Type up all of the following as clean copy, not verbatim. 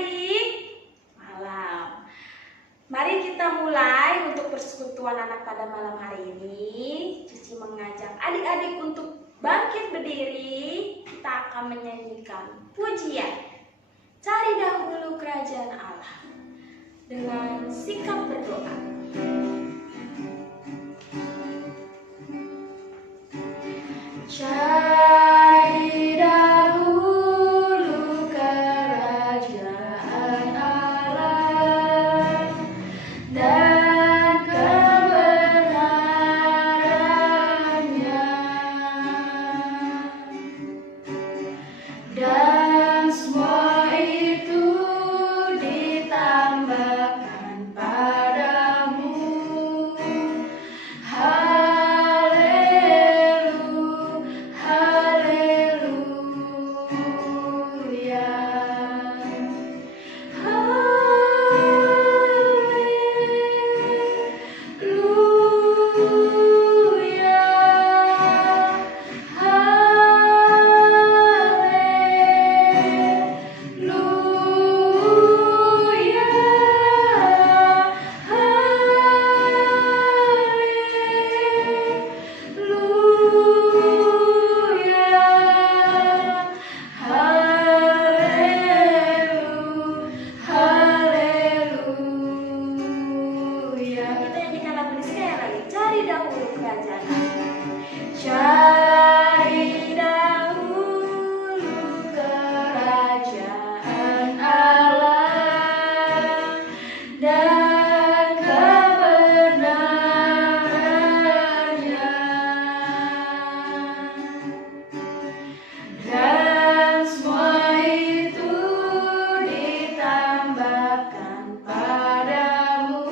adik-adik? Malam. Mari kita mulai untuk persekutuan anak pada malam hari ini. Cici mengajak adik-adik untuk bangkit berdiri. Kita akan menyanyikan pujian Cari Dahulu Kerajaan Allah dengan sikap berdoa. Cari dahulu kerajaan Allah dan kebenarannya, dan semua itu ditambahkan padamu. Cari dahulu kerajaan Allah dan kebenarannya, dan semua itu ditambahkan padamu.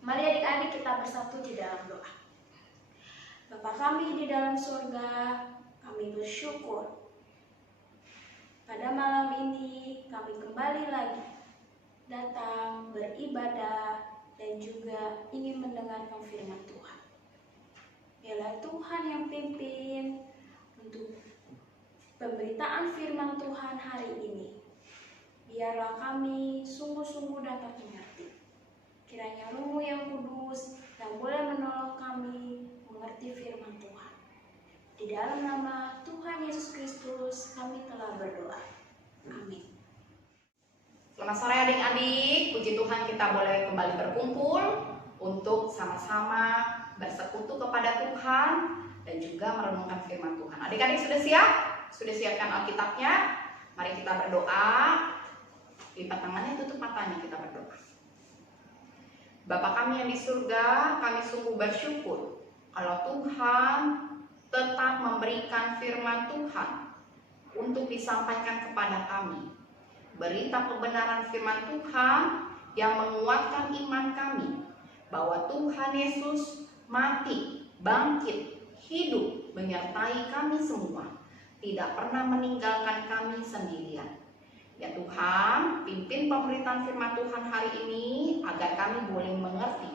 Mari adik-adik kita bersatu di dalam doa. Bapa kami di dalam surga, kami bersyukur pada malam ini kami kembali lagi datang beribadah dan juga ingin mendengarkan firman Tuhan. Biarlah Tuhan yang pimpin untuk pemberitaan firman Tuhan hari ini. Biarlah kami sungguh-sungguh dapat mengerti. Kiranya Roh-Mu yang kudus yang boleh menolong kami mengerti firman Tuhan. Di dalam nama Tuhan Yesus Kristus kami telah berdoa. Amin. Selamat sore adik-adik, puji Tuhan kita boleh kembali berkumpul untuk sama-sama bersekutu kepada Tuhan dan juga merenungkan firman Tuhan. Adik-adik sudah siap? Sudah siapkan Alkitabnya? Mari kita berdoa. Lipat tangannya, tutup matanya, kita berdoa. Bapa kami yang di surga, kami sungguh bersyukur kalau Tuhan tetap memberikan firman Tuhan untuk disampaikan kepada kami. Berita kebenaran firman Tuhan yang menguatkan iman kami bahwa Tuhan Yesus mati, bangkit, hidup menyertai kami semua, tidak pernah meninggalkan kami sendirian. Ya Tuhan, pimpin pemberitaan firman Tuhan hari ini agar kami boleh mengerti,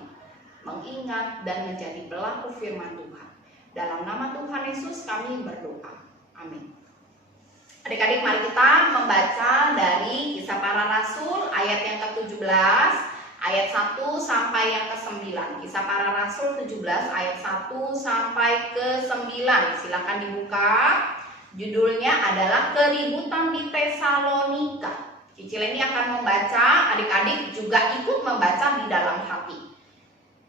mengingat, dan menjadi pelaku firman Tuhan. Dalam nama Tuhan Yesus kami berdoa. Amin. Adik-adik, mari kita membaca dari Kisah Para Rasul ayat yang ke-17, ayat 1 sampai yang ke-9. Kisah Para Rasul 17 ayat 1 sampai ke-9. Silakan dibuka. Judulnya adalah Keributan di Tesalonika. Cicil ini akan membaca, adik-adik juga ikut membaca di dalam hati.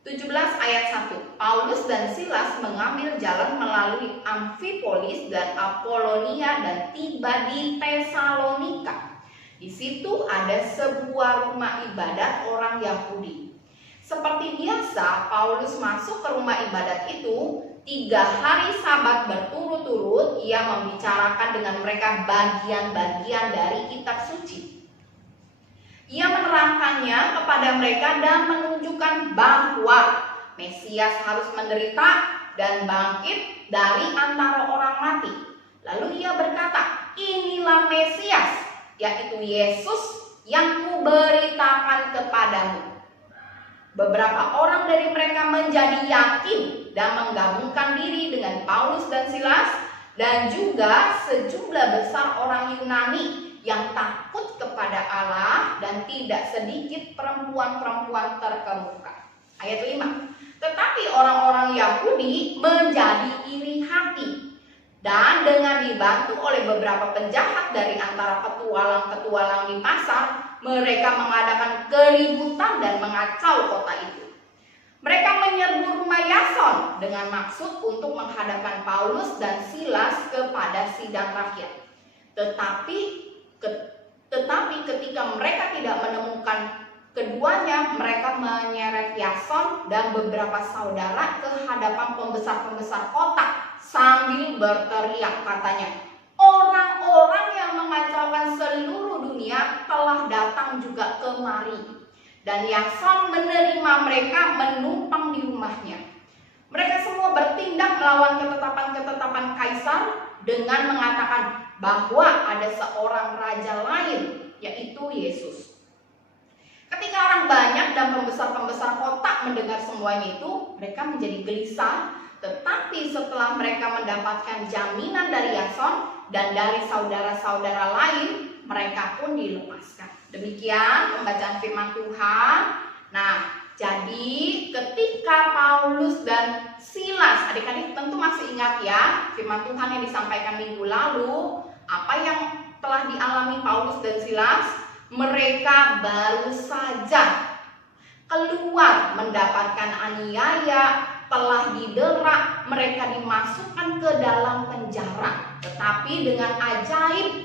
17 ayat 1. Paulus dan Silas mengambil jalan melalui Amfipolis dan Apolonia dan tiba di Tesalonika. Di situ ada sebuah rumah ibadat orang Yahudi. Seperti biasa, Paulus masuk ke rumah ibadat itu. 3 hari Sabat berturut-turut ia membicarakan dengan mereka bagian-bagian dari kitab suci. Ia menerangkannya kepada mereka dan menunjukkan bahwa Mesias harus menderita dan bangkit dari antara orang mati. Lalu ia berkata, inilah Mesias, yaitu Yesus yang kuberitakan kepadamu. Beberapa orang dari mereka menjadi yakin dan menggabungkan diri dengan Paulus dan Silas, dan juga sejumlah besar orang Yunani yang takut kepada Allah dan tidak sedikit perempuan-perempuan terkemuka. Ayat 5. Tetapi orang-orang Yahudi menjadi iri hati, dan dengan dibantu oleh beberapa penjahat dari antara petualang-petualang di pasar, mereka mengadakan keributan dan mengacau kota itu. Mereka menyerbu rumah Yason dengan maksud untuk menghadapkan Paulus dan Silas kepada sidang rakyat. Tetapi ketika mereka tidak menemukan keduanya, mereka menyeret Yason dan beberapa saudara ke hadapan pembesar-pembesar kota sambil berteriak, katanya, orang-orang yang mengacaukan seluruh dunia telah datang juga kemari. Dan Yason menerima mereka menumpang di rumahnya. Mereka semua bertindak melawan ketetapan-ketetapan Kaisar dengan mengatakan bahwa ada seorang raja lain, yaitu Yesus. Ketika orang banyak dan pembesar-pembesar kota mendengar semuanya itu, mereka menjadi gelisah. Tetapi setelah mereka mendapatkan jaminan dari Yason dan dari saudara-saudara lain, mereka pun dilepaskan. Demikian pembacaan firman Tuhan. Nah, jadi ketika Paulus dan Silas, adik-adik tentu masih ingat ya firman Tuhan yang disampaikan minggu lalu, apa yang telah dialami Paulus dan Silas. Mereka baru saja keluar mendapatkan aniaya, telah didera, mereka dimasukkan ke dalam penjara. Tetapi dengan ajaib,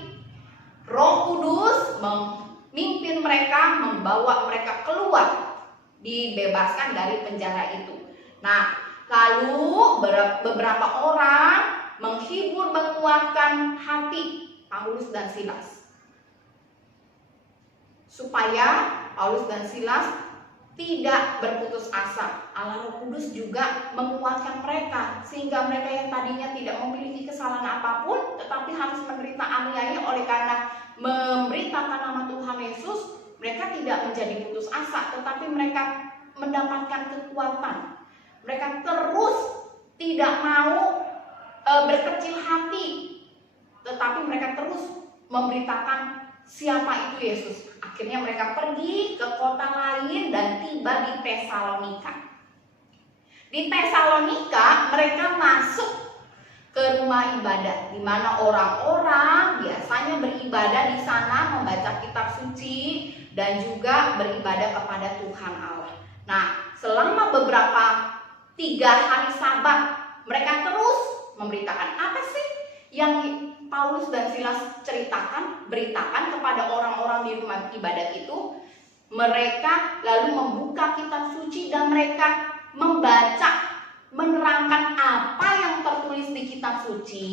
Roh Kudus memimpin mereka, membawa mereka keluar, dibebaskan dari penjara itu. Nah, lalu beberapa orang menghibur, menguatkan hati Paulus dan Silas, supaya Paulus dan Silas tidak berputus asa. Allah Roh Kudus juga menguatkan mereka, sehingga mereka yang tadinya tidak memiliki kesalahan apapun, tetapi harus menderita aniaya oleh karena memberitakan nama Tuhan Yesus, mereka tidak menjadi putus asa, tetapi mereka mendapatkan kekuatan. Mereka terus tidak mau berkecil hati, tetapi mereka terus memberitakan siapa itu Yesus. Akhirnya mereka pergi ke kota lain dan tiba di Tesalonika. Di Tesalonika mereka masuk ke rumah ibadat, di mana orang-orang biasanya beribadah di sana, membaca kitab suci dan juga beribadah kepada Tuhan Allah. Nah, selama beberapa 3 hari Sabat, mereka terus memberitakan apa sih yang Paulus dan Silas beritakan kepada orang-orang di rumah ibadat itu. Mereka lalu membuka kitab suci dan mereka membaca, menerangkan apa yang tertulis di kitab suci,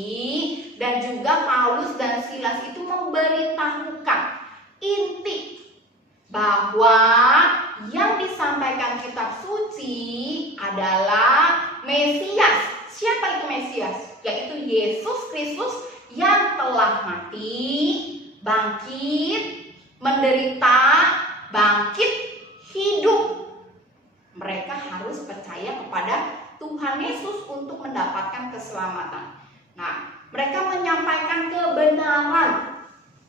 dan juga Paulus dan Silas itu memberitahukan inti bahwa yang disampaikan kitab suci adalah Mesias. Siapa itu Mesias? Yaitu Yesus Kristus yang telah mati, bangkit, menderita, bangkit, hidup. Mereka harus percaya kepada Tuhan Yesus untuk mendapatkan keselamatan. Nah, mereka menyampaikan kebenaran.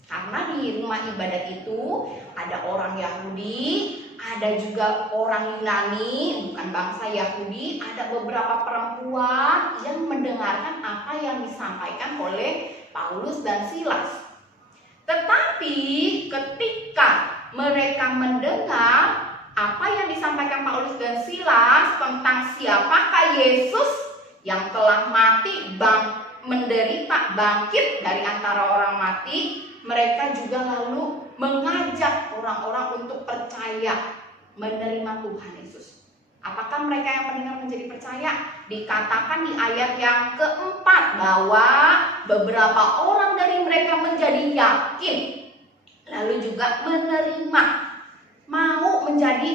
Karena di rumah ibadat itu ada orang Yahudi, ada juga orang Yunani, bukan bangsa Yahudi, ada beberapa perempuan yang mendengarkan apa yang disampaikan oleh Paulus dan Silas. Tetapi ketika mereka mendengar apa yang disampaikan Paulus dan Silas tentang siapakah Yesus yang telah mati, menderita, bangkit dari antara orang mati, mereka juga lalu mengajak orang-orang untuk percaya, menerima Tuhan Yesus. Apakah mereka yang mendengar menjadi percaya? Dikatakan di ayat yang keempat bahwa beberapa orang dari mereka menjadi yakin, lalu juga menerima, mau menjadi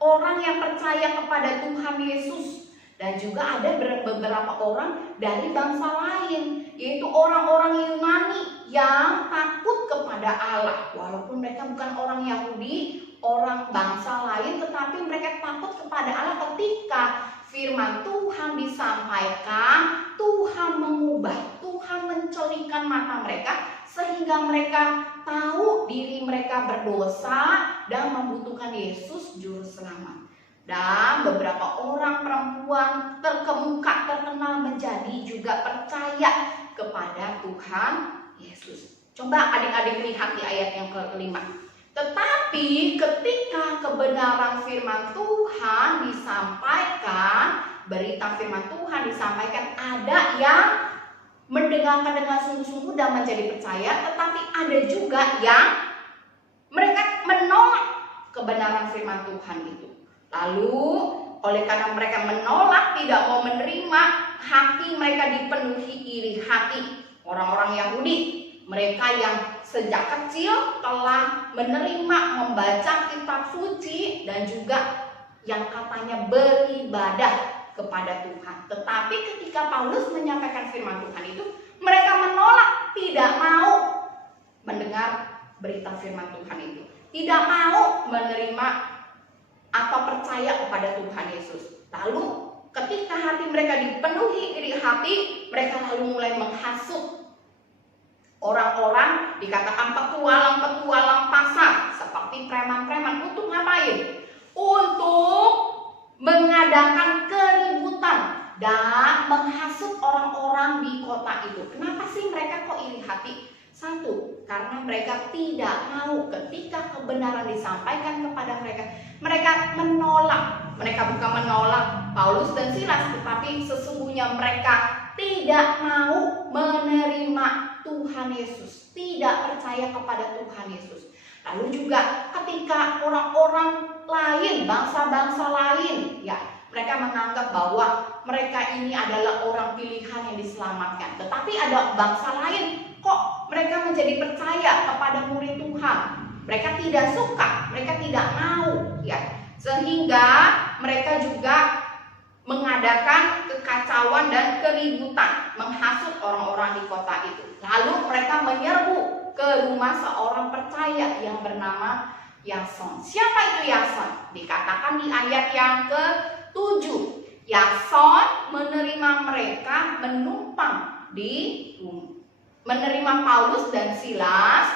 orang yang percaya kepada Tuhan Yesus. Dan juga ada beberapa orang dari bangsa lain, yaitu orang-orang Yunani yang takut kepada Allah. Walaupun mereka bukan orang Yahudi, orang bangsa lain, tetapi mereka takut kepada Allah. Ketika firman Tuhan disampaikan, Tuhan mengubah, Tuhan mencolokkan mata mereka, sehingga mereka tahu diri mereka berdosa dan membutuhkan Yesus juru selamat. Dan beberapa orang perempuan terkemuka, terkenal menjadi juga percaya kepada Tuhan Yesus. Coba adik-adik lihat di ayat yang kelima. Tetapi ketika kebenaran firman Tuhan disampaikan, berita firman Tuhan disampaikan, ada yang mendengarkan dengan sungguh-sungguh dan menjadi percaya, tetapi ada juga yang mereka menolak kebenaran firman Tuhan itu. Lalu oleh karena mereka menolak, tidak mau menerima, hati mereka dipenuhi iri hati. Orang-orang Yahudi, mereka yang sejak kecil telah menerima, membaca kitab suci, dan juga yang katanya beribadah kepada Tuhan. Tetapi ketika Paulus menyampaikan firman Tuhan itu, mereka menolak, tidak mau mendengar berita firman Tuhan itu, tidak mau menerima atau percaya kepada Tuhan Yesus. Lalu ketika hati mereka dipenuhi iri hati, mereka lalu mulai menghasut orang-orang, dikatakan petualang-petualang pasar, seperti preman-preman. Untuk ngapain? Untuk mengadakan keributan dan menghasut orang-orang di kota itu. Kenapa sih mereka kok iri hati? Satu, karena mereka tidak mau ketika kebenaran disampaikan kepada mereka. Mereka menolak. Mereka bukan menolak Paulus dan Silas, tetapi sesungguhnya mereka tidak mau menerima Tuhan Yesus, tidak percaya kepada Tuhan Yesus. Lalu juga ketika orang-orang lain, bangsa-bangsa lain, ya, mereka menganggap bahwa mereka ini adalah orang pilihan yang diselamatkan. Tetapi ada bangsa lain, kok mereka menjadi percaya kepada murid Tuhan. Mereka tidak suka, mereka tidak mau, ya. Sehingga mereka juga mengadakan kekacauan dan keributan, menghasut orang-orang di kota itu. Lalu mereka menyerbu ke rumah seorang percaya yang bernama Yason. Siapa itu Yason? Dikatakan di ayat yang ke-7. Yason menerima mereka menumpang menerima Paulus dan Silas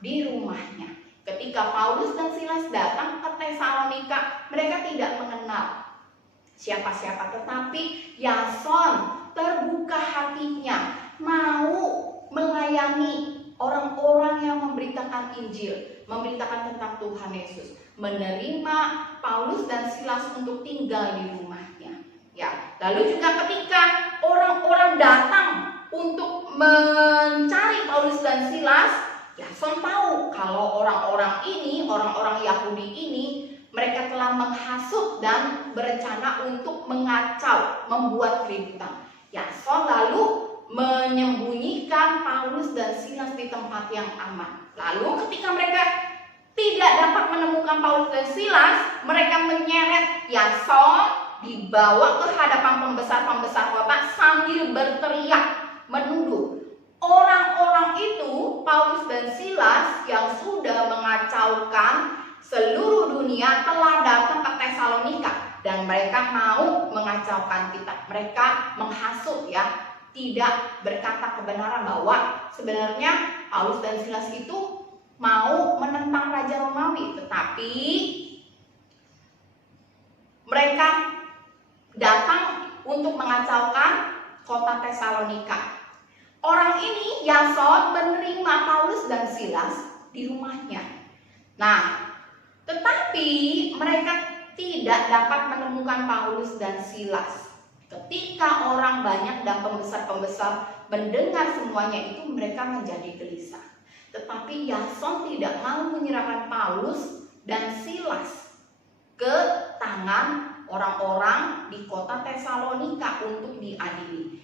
di rumahnya. Ketika Paulus dan Silas datang ke Tesalonika, mereka tidak mengenal siapa-siapa, tetapi Yason terbuka hatinya, mau melayani orang-orang yang memberitakan Injil, memberitakan tentang Tuhan Yesus, menerima Paulus dan Silas untuk tinggal di rumahnya. Ya, lalu juga ketika orang-orang datang untuk mencari Paulus dan Silas, Yason tahu kalau orang-orang ini, orang-orang Yahudi ini, mereka telah menghasut dan berencana untuk mengacau, membuat keributan. Yason lalu menyembunyikan Paulus dan Silas di tempat yang aman. Lalu ketika mereka tidak dapat menemukan Paulus dan Silas, mereka menyeret Yason, dibawa ke hadapan pembesar-pembesar kota sambil berteriak, menuduh orang-orang itu, Paulus dan Silas yang sudah mengacaukan seluruh dunia, telah datang ke Tesalonika dan mereka mau mengacaukan kita. Mereka menghasut, ya, tidak berkata kebenaran bahwa sebenarnya Paulus dan Silas itu mau menentang Raja Romawi, tetapi mereka datang untuk mengacaukan kota Tesalonika. Orang ini, Yason, menerima Paulus dan Silas di rumahnya. Nah, tetapi mereka tidak dapat menemukan Paulus dan Silas. Ketika orang banyak dan pembesar-pembesar mendengar semuanya itu, mereka menjadi gelisah. Tetapi Yason tidak mau menyerahkan Paulus dan Silas ke tangan orang-orang di kota Tesalonika untuk diadili.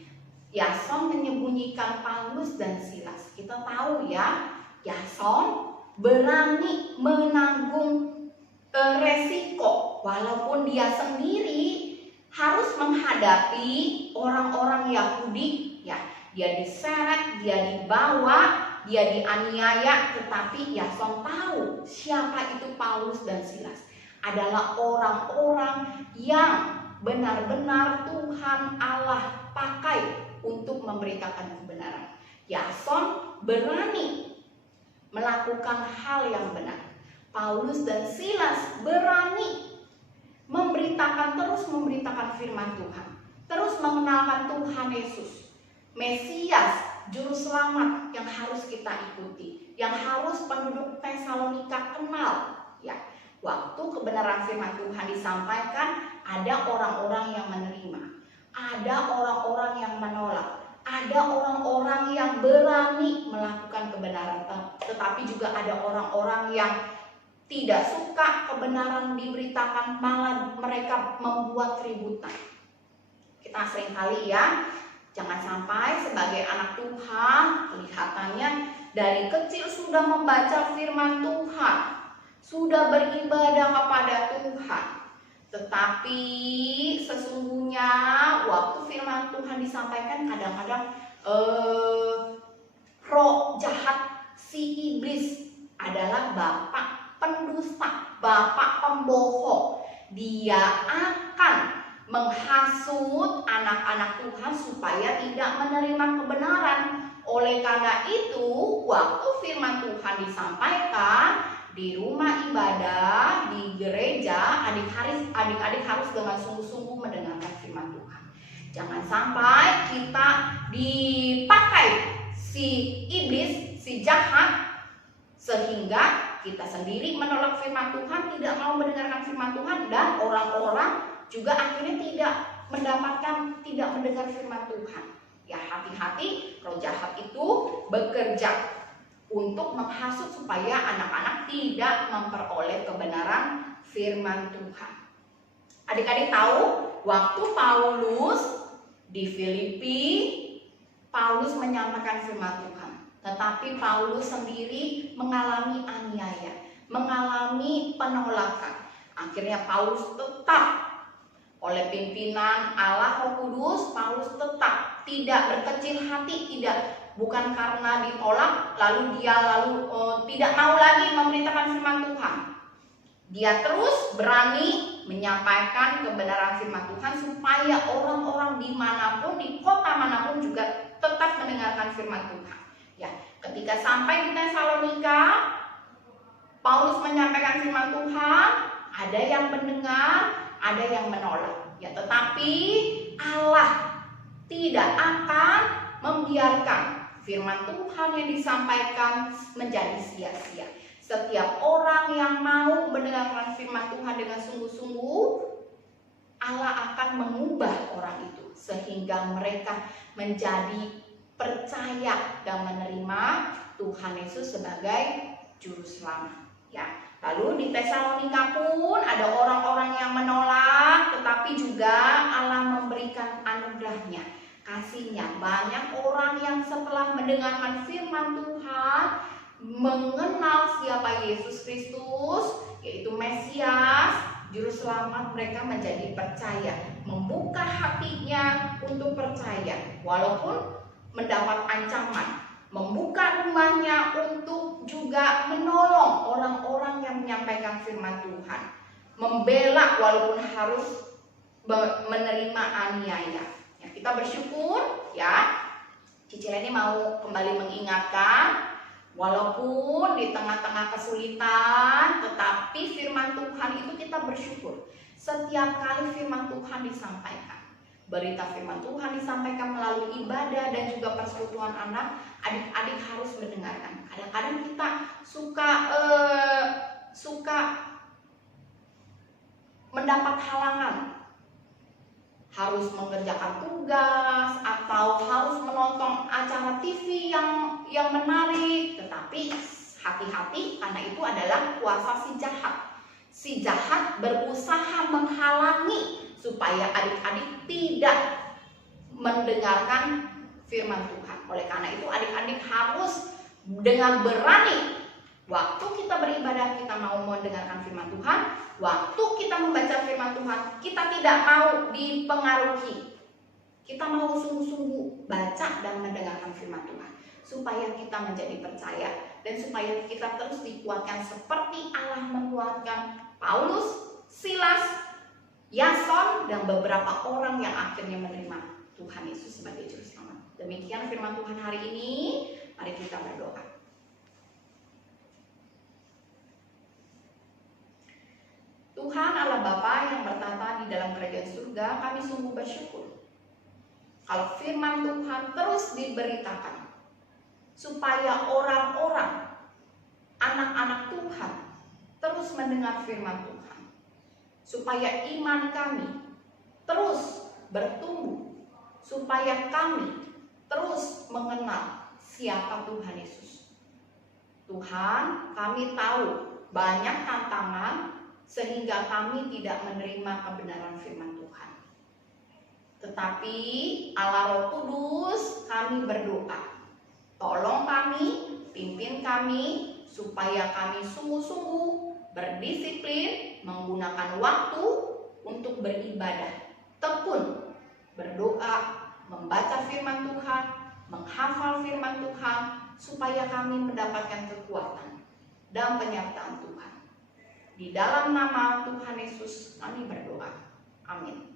Yason menyembunyikan Paulus dan Silas. Kita tahu ya, Yason berani menanggung resiko walaupun dia sendiri harus menghadapi orang-orang Yahudi ya. Dia diseret, dia dibawa, dia dianiaya, tetapi Yason tahu siapa itu Paulus dan Silas. Adalah orang-orang yang benar-benar Tuhan Allah pakai untuk memberitakan kebenaran. Yason berani melakukan hal yang benar. Paulus dan Silas berani terus memberitakan firman Tuhan, terus mengenalkan Tuhan Yesus, Mesias, Juru Selamat yang harus kita ikuti, yang harus penduduk Tesalonika kenal. Ya, waktu kebenaran firman Tuhan disampaikan, ada orang-orang yang menerima, ada orang-orang yang menolak, ada orang-orang yang berani melakukan kebenaran, tetapi juga ada orang-orang yang tidak suka kebenaran diberitakan, malah mereka membuat keributan. Kita seringkali ya, jangan sampai sebagai anak Tuhan kelihatannya dari kecil sudah membaca firman Tuhan, sudah beribadah kepada Tuhan, tetapi sesungguhnya waktu firman Tuhan disampaikan kadang-kadang roh jahat si iblis adalah bapak pendusta, bapak pembohong. Dia akan menghasut anak-anak Tuhan supaya tidak menerima kebenaran. Oleh karena itu, waktu firman Tuhan disampaikan di rumah ibadah, di gereja, adik-adik harus dengan sungguh-sungguh mendengarkan firman Tuhan. Jangan sampai kita dipakai si iblis, si jahat, sehingga kita sendiri menolak firman Tuhan, tidak mau mendengarkan firman Tuhan, dan orang-orang juga akhirnya tidak mendengar firman Tuhan. Ya, hati-hati, roh jahat itu bekerja untuk menghasut supaya anak-anak tidak memperoleh kebenaran firman Tuhan. Adik-adik tahu, waktu Paulus di Filipi, Paulus menyampaikan firman Tuhan, tetapi Paulus sendiri mengalami aniaya, mengalami penolakan. Akhirnya Paulus tetap oleh pimpinan Allah Roh Kudus, Paulus tetap tidak berkecil hati, bukan karena ditolak lalu dia tidak mau lagi memberitakan firman Tuhan. Dia terus berani menyampaikan kebenaran firman Tuhan supaya orang-orang dimanapun, di kota manapun juga tetap mendengarkan firman Tuhan. Ya, ketika sampai di Tesalonika, Paulus menyampaikan firman Tuhan, ada yang mendengar, ada yang menolak. Ya, tetapi Allah tidak akan membiarkan firman Tuhan yang disampaikan menjadi sia-sia. Setiap orang yang mau mendengarkan firman Tuhan dengan sungguh-sungguh, Allah akan mengubah orang itu sehingga mereka menjadi percaya dan menerima Tuhan Yesus sebagai Juru Selamat. Ya, lalu di Tesalonika pun ada orang-orang yang menolak, tetapi juga Allah memberikan anugerahnya, kasihnya. Banyak orang yang setelah mendengarkan firman Tuhan, mengenal siapa Yesus Kristus, yaitu Mesias, Juru Selamat, mereka menjadi percaya, membuka hatinya untuk percaya, walaupun mendapat ancaman, membuka rumahnya untuk juga menolong orang-orang yang menyampaikan firman Tuhan, membela walaupun harus menerima aniaya. Ya, kita bersyukur ya, Cicil ini mau kembali mengingatkan, walaupun di tengah-tengah kesulitan, tetapi firman Tuhan itu kita bersyukur. Setiap kali firman Tuhan disampaikan, berita firman Tuhan disampaikan melalui ibadah dan juga persekutuan anak, adik-adik harus mendengarkan. Kadang-kadang kita suka mendapat harus mengerjakan tugas atau harus menonton acara TV yang menarik. Tetapi hati-hati, karena itu adalah kuasa si jahat. Si jahat berusaha menghalangi supaya adik-adik tidak mendengarkan firman Tuhan. Oleh karena itu adik-adik harus dengan berani, waktu kita beribadah kita mau mendengarkan firman Tuhan, waktu kita membaca firman Tuhan kita tidak mau dipengaruhi. Kita mau sungguh-sungguh baca dan mendengarkan firman Tuhan supaya kita menjadi percaya dan supaya kita terus dikuatkan seperti Allah menguatkan Paulus, Silas, Yason, dan beberapa orang yang akhirnya menerima Tuhan Yesus sebagai juru selamat. Demikian firman Tuhan hari ini. Mari kita berdoa. Tuhan Allah Bapa yang bertata di dalam kerajaan surga, kami sungguh bersyukur kalau firman Tuhan terus diberitakan supaya orang-orang, anak-anak Tuhan terus mendengar firman Tuhan, supaya iman kami terus bertumbuh, supaya kami terus mengenal siapa Tuhan Yesus. Tuhan, kami tahu banyak tantangan sehingga kami tidak menerima kebenaran firman Tuhan. Tetapi Allah Roh Kudus, kami berdoa, tolong kami, pimpin kami, supaya kami sungguh-sungguh berdisiplin menggunakan waktu untuk beribadah, tekun berdoa, membaca firman Tuhan, menghafal firman Tuhan, supaya kami mendapatkan kekuatan dan penyertaan Tuhan. Di dalam nama Tuhan Yesus kami berdoa. Amin.